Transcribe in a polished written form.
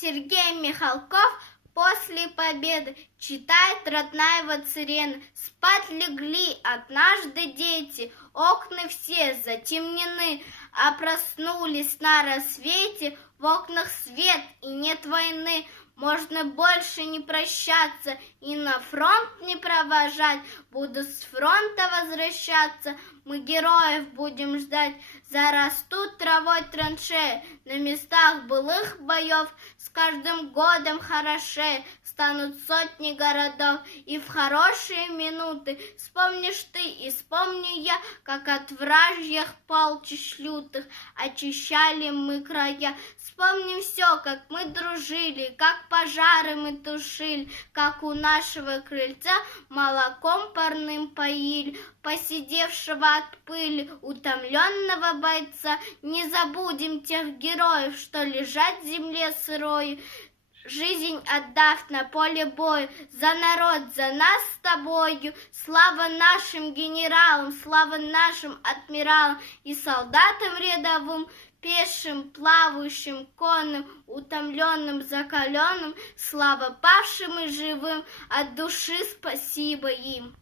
Сергей Михалков после победы читает родная Воцирена. Спать легли однажды дети, окна все затемнены, а проснулись на рассвете, в окнах свет и нет войны. Можно больше не прощаться и на фронт не провожать. Будут с фронта возвращаться, мы героев будем ждать. Зарастут травой траншеи на местах былых боев. С каждым годом хорошее станут сотни городов. И в хорошие минуты вспомнишь ты и вспомню я, как от вражьих полчищ лютых очищали мы края. Вспомним все, как мы дружили, как пожары мы тушили, как у нашего крыльца молоком парным поили, посидевшего от пыли утомленного бойца. Не забудем тех героев, что лежат в земле сырой, жизнь отдав на поле боя, за народ, за нас с тобою. Слава нашим генералам, слава нашим адмиралам и солдатам рядовым, пешим, плавающим, конным, утомленным, закаленным. Слава павшим и живым, от души спасибо им.